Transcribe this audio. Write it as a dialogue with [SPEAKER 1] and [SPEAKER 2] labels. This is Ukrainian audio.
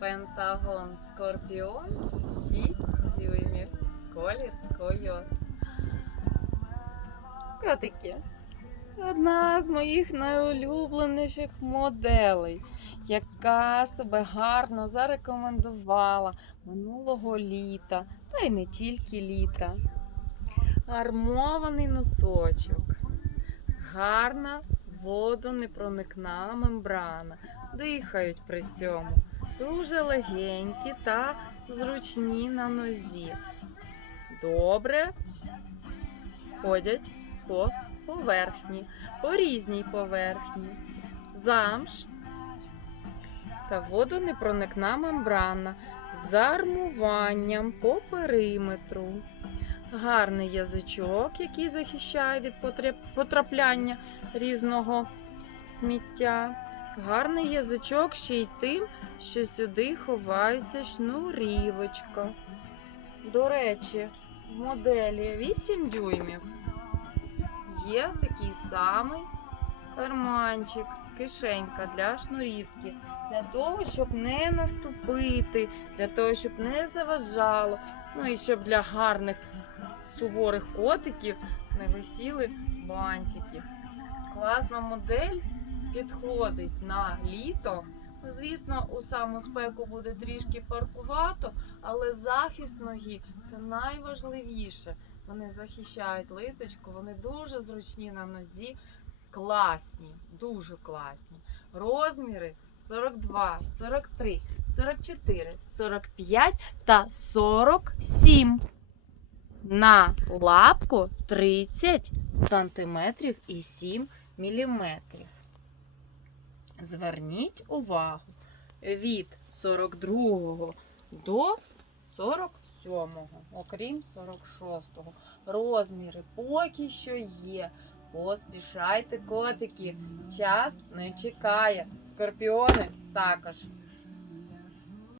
[SPEAKER 1] Пентагон Скорпіон 6 дюймів. Колір койот. Котики. Одна з моїх найулюбленіших моделей, яка себе гарно зарекомендувала минулого літа, та й не тільки літа. Армований носочок, гарна водонепроникна мембрана, дихають при цьому, дуже легенькі та зручні на нозі. Добре ходять по поверхні, по різній поверхні. Замш та водонепроникна мембрана з армуванням по периметру. Гарний язичок, який захищає від потрапляння різного сміття. Гарний язичок ще й тим, що сюди ховається шнурівочка. До речі, в моделі 8 дюймів є такий самий карманчик, кишенька для шнурівки. Для того, щоб не наступити, для того, щоб не заважало. Ну і щоб для гарних суворих котиків не висіли бантики. Класна модель підходить на літо. Ну, звісно, у саму спеку буде трішки паркувато, але захист ноги це найважливіше. Вони захищають лицечко, вони дуже зручні на нозі, класні, дуже класні. Розміри 42, 43, 44, 45 та 47. На лапку 30 сантиметрів і 7 міліметрів. Зверніть увагу від 42 до 47, окрім 46. Розміри поки що є. Поспішайте, котики. Час не чекає. Скорпіони також.